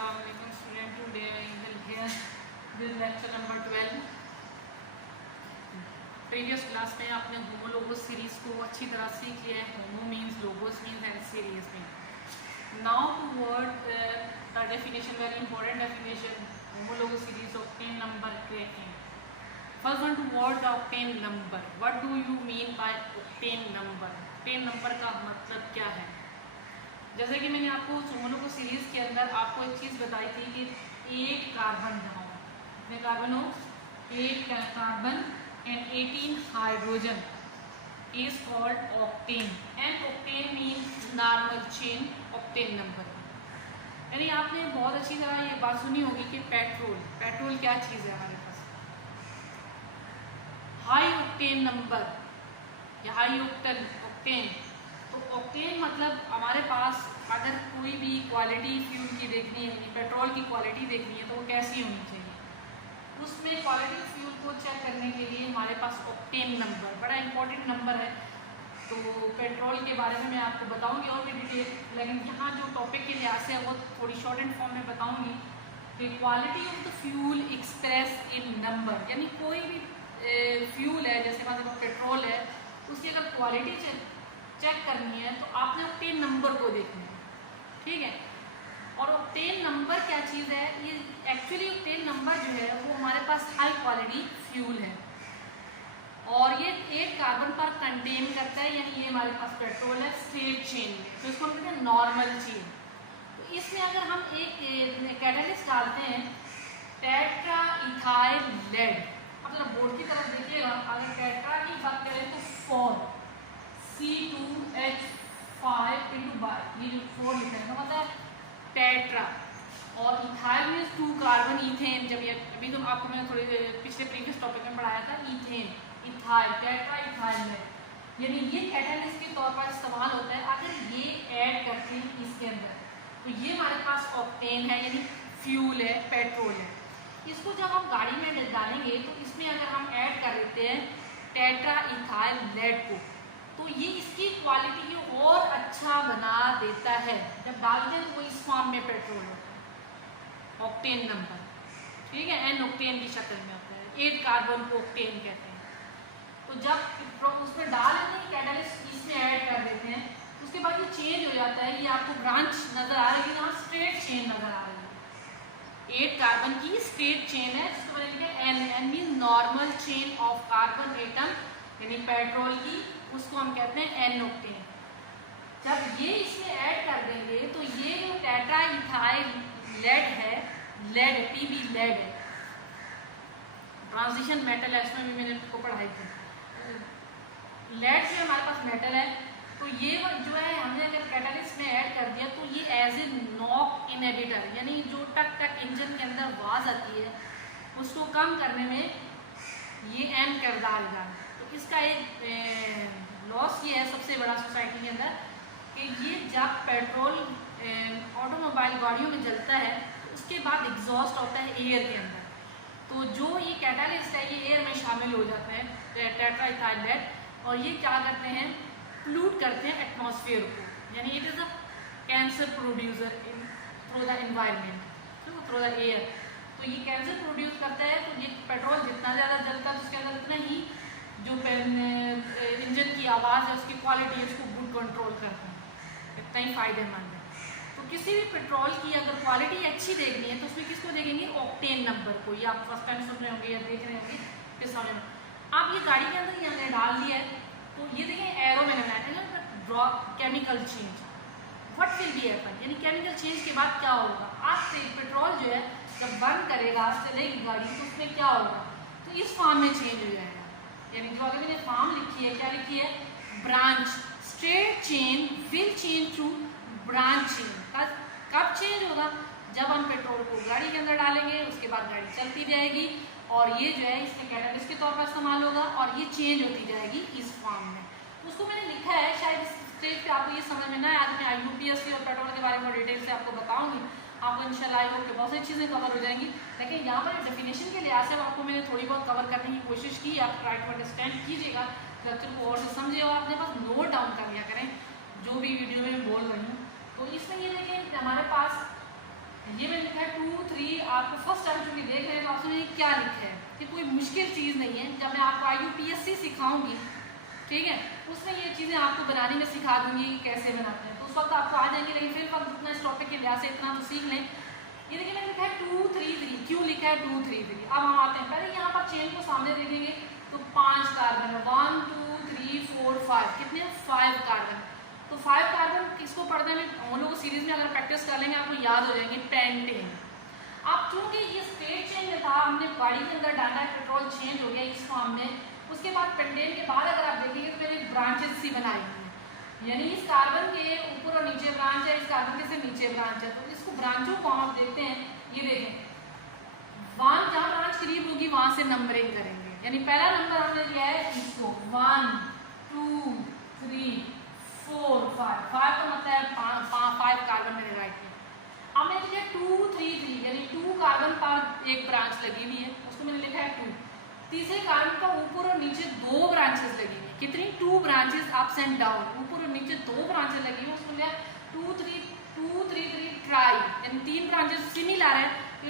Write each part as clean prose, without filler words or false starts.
Assalamualaikum student. Today I will hear this lecture number 12. Previous class में आपने होमोलोगोस series को अच्छी तरह सीख लिया है. Homo means logos means and series means. Now toward the definition, very important definition. Homologous series octane number creating. First one toward octane number. What do you mean by octane number? Octane number का मतलब क्या है? जैसे कि मैंने आपको होमोलोगोस series के अंदर आपको एक चीज़ बताई थी कि 8 कार्बन हो, कितने कार्बन हो? 8 carbon and 18 hydrogen is called octane, and octane means normal chain octane number. यानी आपने बहुत अच्छी तरह ये बात सुनी होगी कि पेट्रोल क्या चीज़ है हमारे पास. हाई ऑक्टेन नंबर या हाई ऑक्टेन. तो ऑक्टेन मतलब हमारे पास अगर कोई भी क्वालिटी फ्यूल की देखनी है, पेट्रोल की क्वालिटी देखनी है, तो वो कैसी होनी चाहिए. उसमें क्वालिटी फ्यूल को चेक करने के लिए हमारे पास ऑक्टेन नंबर बड़ा इंपॉर्टेंट नंबर है. तो पेट्रोल के बारे में मैं आपको बताऊंगी और भी डिटेल, लेकिन यहाँ जो टॉपिक के लिहाज से है वो थोड़ी शॉर्ट एंड फॉर्म में बताऊंगी कि quality of the fuel express in number. यानी कोई भी फ्यूल है, जैसे मतलब पेट्रोल है, उसकी अगर क्वालिटी चेक करनी है तो आपने ऑक्टेन नंबर को देखना है. ठीक है. और ऑक्टेन नंबर क्या चीज़ है? ये एक्चुअली ऑक्टेन नंबर जो है वो हमारे पास हाई क्वालिटी फ्यूल है और ये 8 कार्बन पर कंटेन करता है. यानी ये हमारे पास पेट्रोल है स्ट्रेट चेन में, तो इसको हम कहते हैं नॉर्मल चेन. तो इसमें अगर हम एक कैटालिस्ट डालते हैं टेट्रा इथाइल लेड. अब जरा बोर्ड की तरफ देखिएगा. अगर टेट्रा की बात करें तो 4 C2H5 × बाय, ये जो 4 लिखा है तो मतलब टेट्रा. और इथाइल मीन्स 2 कार्बन इथेन. जब ये अभी तो आपको मैंने थोड़ी पिछले प्रीवियस टॉपिक में पढ़ाया था इथेन, इथाइल, टेट्रा इथाइल में. यानी ये कैटालिस्ट के तौर पर इस्तेमाल होता है. अगर ये ऐड करते हैं इसके अंदर तो ये हमारे पास ऑक्टेन है, यानी फ्यूल है, पेट्रोल है. इसको जब हम गाड़ी में डालेंगे तो इसमें अगर हम ऐड कर देते हैं टेट्रा इथाइल लेड को, तो ये इसकी क्वालिटी को और अच्छा बना देता है. जब डालते हैं तो वो इस फॉर्म में पेट्रोल होता है, ऑक्टेन नंबर. ठीक है. एन ऑक्टेन की शक्ल में होता है. 8 कार्बन को ऑक्टेन कहते हैं. तो जब उसमें डाल देते हैं कैटालिस्ट, इसमें ऐड कर देते हैं, उसके बाद ये चेंज हो जाता है. ये आपको ब्रांच नजर आ रही है, यहाँ स्ट्रेट चेन नजर आ रही है. 8 कार्बन की स्ट्रेट चेन है जिसको मैंने लिखा है n. N mean normal chain of carbon atom, यानी पेट्रोल की, उसको हम कहते हैं एन ऑक्टेन. जब ये इसमें ऐड कर देंगे तो ये जो टेट्रा इथाइल लेड है, लेड पीबी लेड है, ट्रांजिशन मेटल है, इसमें भी मैंने आपको पढ़ाई थी. लेड जो हमारे पास मेटल है, तो ये जो है हमने अगर कैटालिस्ट में ऐड कर दिया तो ये एज ए नॉक इनहिबिटर, यानी जो टक टक इंजन के अंदर आवाज आती है उसको कम करने में ये अहम किरदार अदा. तो इसका एक लॉस ये है सबसे बड़ा सोसाइटी के अंदर कि ये जब पेट्रोल ऑटोमोबाइल गाड़ियों में जलता है तो उसके बाद एग्जॉस्ट होता है एयर के अंदर. तो जो ये कैटालिस्ट है ये एयर में शामिल हो जाता है टेट्रा इथाइल लेड, और ये क्या करते हैं, पोल्यूट करते हैं एटमॉस्फेयर को. यानी it is a cancer producer through the environment, through the air. तो ये कैंसर प्रोड्यूस करता है. तो ये पेट्रोल जितना ज़्यादा जलता है उसके अंदर उतना ही जो इंजन की आवाज़ है उसकी क्वालिटी है उसको गुड कंट्रोल करते हैं, इतना ही फायदेमंद है. तो किसी भी पेट्रोल की अगर क्वालिटी अच्छी देखनी है तो उसमें किसको देखेंगे, ऑक्टेन नंबर को. ये आप फर्स्ट टाइम सुन रहे होंगे या देख रहे होंगे किस समझ में. आप ये गाड़ी के अंदर ये हमने डाल दिया है तो ये देखें एरो मैंने बनाया है draw chemical change. What will be happen, यानी केमिकल चेंज के बाद क्या होगा. आप पेट्रोल जो है जब बर्न करेगा, चलेगी गाड़ी, तो उसमें क्या होगा, तो इस फॉर्म में चेंज हो जाएगा. यानी जो अगर मैंने फॉर्म लिखी है, क्या लिखी है, branch. Straight chain will change to branch chain. कब चेंज होगा, जब हम पेट्रोल को गाड़ी के अंदर डालेंगे, उसके बाद गाड़ी चलती जाएगी और ये जो है इसमें कैटालिस्ट के तौर पर इस्तेमाल होगा और ये चेंज होती जाएगी इस फॉर्म में. उसको मैंने लिखा है, शायद इस स्टेज पे आपको ये समझ में ना आए. आज मैं IUPAC और पेट्रोल के बारे में डिटेल से आपको बताऊंगी. आपको इंशाल्लाह आई होप कि बहुत सारी चीज़ें कवर हो जाएंगी. लेकिन यहाँ पर डेफिनेशन के लिहाज से आपको मैंने थोड़ी बहुत कवर करने की कोशिश की. आप ट्राई टू अंडरस्टैंड कीजिएगा, लेक्चर को और से समझिए और अपने पास नोट डाउन कर लिया करें जो भी वीडियो में बोल रही हूँ. तो इसमें ये देखें हमारे पास ये मैंने लिखा आपको फर्स्ट टाइम चूंकि देख रहे हैं तो आप सुनिए क्या लिखा है, कि कोई मुश्किल चीज़ नहीं है। जब मैं आपको IUPAC सिखाऊंगी, ठीक है, उसमें ये चीज़ें आपको बनाने में सिखा दूंगी कि कैसे बनाते हैं, तो उस वक्त आपको आ जाएंगे। लेकिन फिर वक्त इतना इस टॉपिक के लिहाज से इतना तो सीख लें। ये देखिए मैंने लिखा है 2 3 3, क्यों लिखा है 2 3 3? अब हम आते हैं, पहले यहाँ पर चेन को सामने दे देंगे तो 5 कार्बन है, 1 2 3 4 5, कितने 5 कार्बन। तो 5 कार्बन किसको पढ़ने में हम लोग सीरीज में अगर प्रैक्टिस कर लेंगे आपको याद हो जाएंगे, पेंटेन। अब चूंकि ये स्टेट चेन में था, हमने गाड़ी के अंदर डाला है, पेट्रोल चेंज हो गया इस फॉर्म में। उसके बाद पेंटेन के बाद अगर आप देखेंगे तो मैंने ब्रांचेस सी बनाई हुई है, यानी इस कार्बन के ऊपर और नीचे ब्रांच है, इस कार्बन के से नीचे ब्रांच है। तो इसको ब्रांचों को हम देखते हैं, ये देखें वहां जहां ब्रांच करीब होगी वहां से नंबरिंग करेंगे। यानी पहला नंबर हमने लिया है इसको 1 2 3 4 5, 5 तो मतलब है 5 कार्बन मैंने राइट किया। अब मैंने लिखा 2 3 3, यानी 2 कार्बन पर एक ब्रांच लगी हुई है, उसको मैंने लिखा है 2। तीसरे कार्बन का ऊपर और नीचे 2 ब्रांचेस लगी हुई है, कितनी 2 ब्रांचेस अप्स एंड डाउन, ऊपर और नीचे 2 ब्रांचेस लगी हुई है, उसको लिया 2 3 3 ट्राई, यानी 3 ब्रांचेस सिमिलर है, तो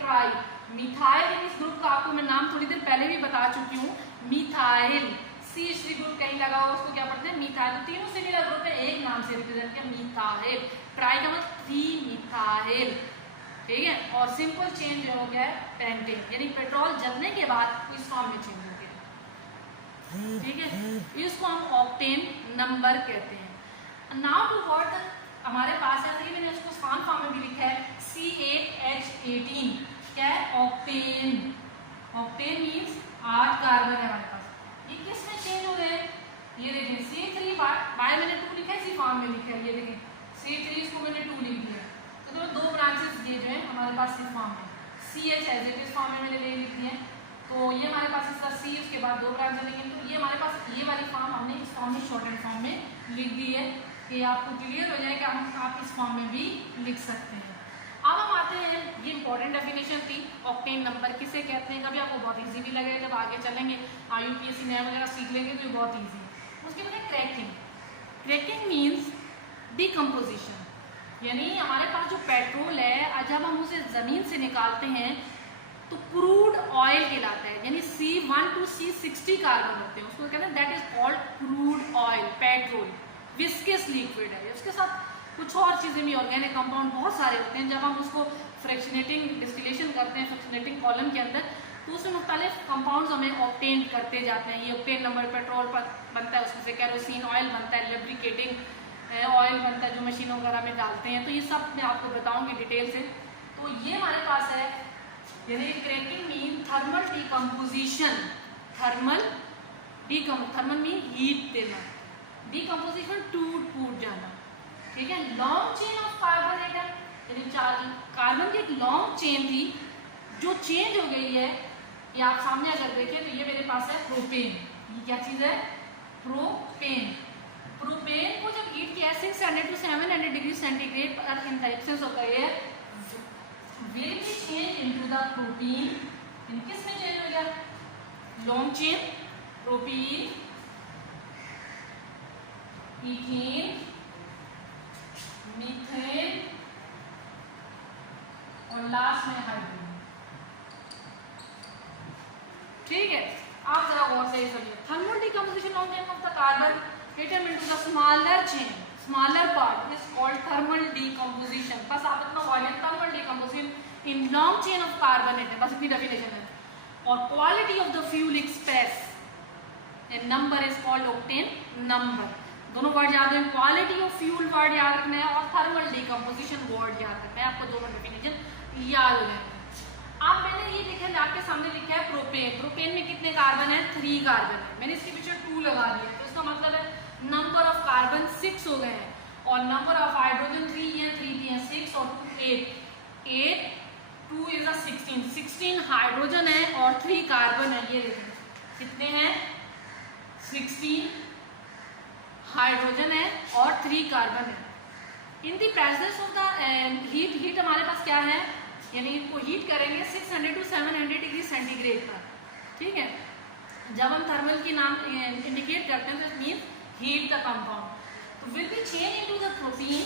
ट्राई। मिथाइल, इस ग्रुप का आपको मैं नाम थोड़ी देर पहले भी बता चुकी हूँ, मिथाइल। CH3 ग्रुप कहीं लगा हो उसको क्या पढ़ते हैं, मिथाइल। तो तीनों सिमिलर ग्रुप है, एक नाम से रिप्रेजेंट किया, मिथाइल। ट्राई का मतलब 3 मिथाइल, ठीक है। और सिंपल चेंज हो गया है पेंटेन, यानी पेट्रोल जलने के बाद इस फॉर्म में चेंज हो गया, ठीक है। इसको हम ऑक्टेन नंबर कहते हैं। नाउ टू व्हाट हमारे पास है, मैंने उसको स्मॉल फॉर्म में भी लिखा है C8H18, क्या है ऑक्टेन। ऑक्टेन मीन्स 8 कार्बन है हमारे पास। ये किस में चेंज हो गए, ये देखिए C3 बाय मैंने 2 लिखा है, इसी फॉर्म में लिखा है, ये देखिए C3 इसको मैंने 2 लिख दिया, तो 2 ब्रांचेस ये जो है हमारे पास इस फॉर्म में, CH as it is form में मैंने ले लिख दिया है। तो ये हमारे पास इसका C, उसके बाद 2 ब्रांचेस लेंगे, तो ये हमारे पास ये वाली फॉर्म हमने इस फॉर्म में शॉर्टेड फॉर्म में लिख दी है, कि आपको क्लियर हो जाए कि आप इस फॉर्म में भी लिख सकते हैं। अब हम आते हैं, ये इंपॉर्टेंट डेफिनेशन थी, ऑक्टेन नंबर किसे कहते हैं। कभी आपको बहुत इजी भी लगेगा, जब आगे चलेंगे IUPAC नया वगैरह सीख लेंगे तो ये बहुत ईजी है। उसके बाद है क्रैकिंग। क्रैकिंग मीन्स डिकम्पोजिशन, यानी हमारे पास जो पेट्रोल है जब हम उसे जमीन से निकालते हैं तो क्रूड ऑयल कहलाता है, यानी C1 to C60 कार्बन होते हैं, उसको कहते हैं that is called crude oil. Petrol viscous liquid है, उसके साथ कुछ और चीज़ें भी, ऑर्गेनिक कंपाउंड बहुत सारे होते हैं। जब हम उसको फ्रैक्शनेटिंग डिस्टिलेशन करते हैं फ्रैक्शनेटिंग कॉलम के अंदर, तो उसमें मुख्तलिफ कंपाउंड्स हमें ऑक्टेन करते जाते हैं। ये ऑक्टेन नंबर पेट्रोल पर बनता है, उसमें से कैरोसिन ऑयल बनता है, लुब्रिकेटिंग ऑयल बनता है जो मशीनों वगैरह में डालते हैं। तो ये सब मैं आपको बताऊंगी डिटेल से। तो ये हमारे पास है, यानी cracking mean thermal decomposition. Thermal mean heat देना, डिकम्पोजिशन टूट जाना, ठीक है। Long chain of carbon atom, यानी कार्बन की एक लॉन्ग चेन थी जो चेंज हो गई है। ये आप सामने अगर देखें तो ये मेरे पास है प्रोपेन। ये क्या चीज है, प्रोपेन। प्रोपेन को जब हीट किया 600 to 700 डिग्री सेंटीग्रेड पर in the absence of air will be change into the protein. किस में चेंज हो गया, long chain, propene, ethane, methane और लास्ट में हाइड्रोजन, ठीक है। आप जरा गौर से समझिए, thermal decomposition of the carbon atom into the smaller chain, smaller part is called thermal decomposition. बस आप इतना word, thermal decomposition in long chain of carbon atom, बस इतनी डेफिनेशन है। और quality of the fuel express and number is called octane number. दोनों word याद है, क्वालिटी ऑफ फ्यूल वर्ड याद रखना है और थर्मल डिकम्पोजिशन वर्ड याद रखना है, आपको दोनों डेफिनेशन याद हो जाएंगे। अब मैंने ये लिखा है, आपके सामने लिखा है प्रोपेन। प्रोपेन में कितने कार्बन है, 3 कार्बन है, मैंने इसके पीछे 2 लगा दिया, तो इसका मतलब है नंबर ऑफ कार्बन 6 हो गए हैं, और नंबर ऑफ हाइड्रोजन 3 है, 3 है 6 और 2 8 2 इज 16 हाइड्रोजन है और 3 कार्बन है। ये देखिए कितने हैं, 16 हाइड्रोजन है और 3 कार्बन है। In the presence of the heat हमारे पास क्या है, यानी इनको हीट करेंगे 600 to 700 डिग्री सेंटीग्रेड पर, ठीक है। जब हम थर्मल की नाम इंडिकेट करते हैं तो it mean heat the compound, तो will be change into the propane,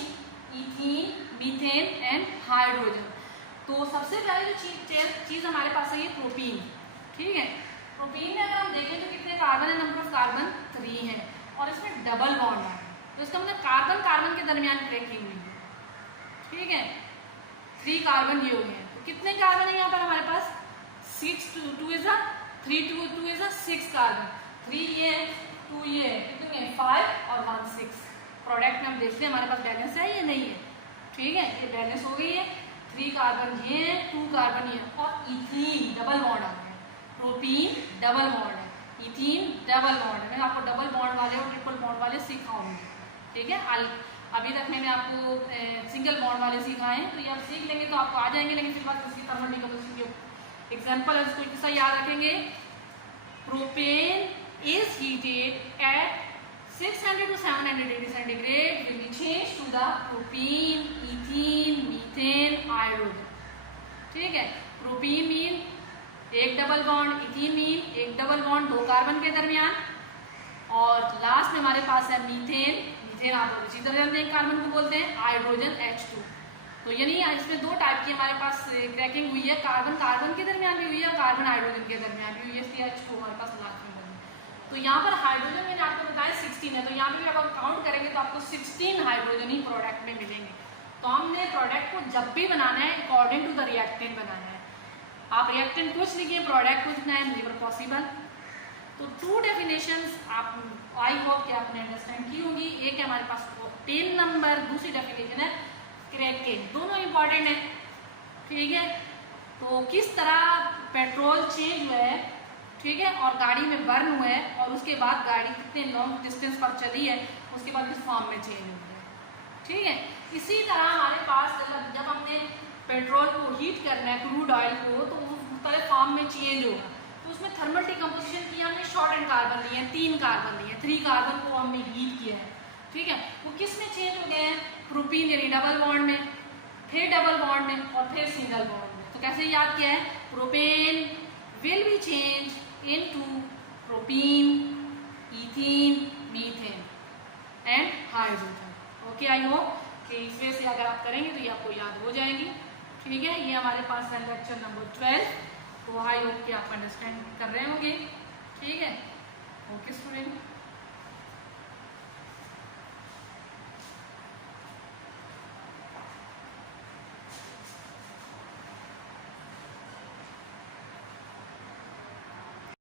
ethane, methane and hydrogen. तो सबसे पहले जो चीज़ हमारे पास है ये प्रोपीन, ठीक है। प्रोपीन में अगर हम देखें तो कितने कार्बन है, नंबर ऑफ कार्बन 3 है और इसमें डबल बॉन्ड है, तो इसका मतलब कार्बन कार्बन के दरमियान क्रैकिंग हुई है, ठीक है। 3 कार्बन ये हो गए हैं, तो कितने कार्बन है यहाँ पर हमारे पास 6 2 इज 3 2 इज 6 कार्बन, 3 ये है 2 ये है, कितने 5 और 1 6। प्रोडक्ट में हम देखते हैं हमारे पास बैलेंस है या नहीं है, ठीक है। ये बैलेंस हो गई है, 3 कार्बन ये है 2 कार्बन ये और इथीन डबल बॉन्ड आ गया, प्रोपीन डबल बॉन्ड है, इथीन डबल बॉन्ड है। मैं आपको डबल बॉन्ड वाले और ट्रिपल बॉन्ड वाले सिखाऊंगी, ठीक है। अभी तक मैंने आपको सिंगल बॉन्ड वाले सिखाए हैं, तो ये आप सीख लेंगे तो आपको आ जाएंगे, लेकिन फिर बाद उसकी थर्मल डिकम्पोजिशन के एग्जांपल है उसको कितना याद रखेंगे। Propane is heated at 600 to 700 degree centigrade will be changed to the propene, ethene, methane, hydrogen, ठीक है। प्रोपीन मीन एक डबल बॉन्ड, इथीन मीन एक डबल बॉन्ड 2 कार्बन के दरमियान, और लास्ट में हमारे पास है मीथेन। मीथेन आप लोग इसी तरह जानते हैं कार्बन को बोलते हैं, हाइड्रोजन H2। तो यानी इसमें 2 टाइप की हमारे पास क्रैकिंग हुई है, कार्बन कार्बन के दरमियान भी हुई है, कार्बन हाइड्रोजन के दरमियान भी हुई है, इसलिए H2 हमारे पास लास्ट में बनी। तो यहाँ पर हाइड्रोजन मैंने आपको बताया 16 है, तो यहाँ पे भी आप काउंट करेंगे तो आपको 16 हाइड्रोजन ही प्रोडक्ट में मिलेंगे। तो हमने प्रोडक्ट को जब भी बनाना है अकॉर्डिंग टू द रिएक्टेंट बनाना है, आप रिएक्टेंट कुछ लिखिए, प्रोडक्ट कुछ लिखना है, नेवर पॉसिबल। तो 2 डेफिनेशंस आप आई होप कि आपने अंडरस्टैंड की होंगी। एक है हमारे पास ऑक्टेन नंबर, दूसरी डेफिनेशन है क्रैकिंग, दोनों इंपॉर्टेंट है, ठीक है। तो किस तरह पेट्रोल चेंज हुआ है, ठीक है, और गाड़ी में बर्न हुआ है, और उसके बाद गाड़ी कितने लॉन्ग डिस्टेंस पर चली है, उसके बाद किस फॉर्म में चेंज हुई है, ठीक है। इसी तरह हमारे पास जब हमने पेट्रोल को हीट करना है, क्रूड ऑयल को, तो वो मुख्तलिफ फॉर्म में चेंज होगा। तो उसमें थर्मल डिकम्पोजिशन किया हमने, शॉर्ट एंड कार्बन लिए हैं, 3 कार्बन लिए हैं, 3 कार्बन को हमने हीट किया है, ठीक है। वो किस में चेंज हो गए हैं, प्रोपीन यानी डबल बॉन्ड में, फिर डबल बॉन्ड में, और फिर सिंगल बॉन्ड में। तो कैसे याद किया है, propane will be change into propene, ethene, methane and hydrogen. Okay, I hope कि इस वे से अगर आप करेंगे तो ये आपको याद हो जाएंगी, ठीक है। ये हमारे पास है लेक्चर नंबर 12। तो आई होप कि आप अंडरस्टैंड कर रहे होंगे, ठीक है। Okay student.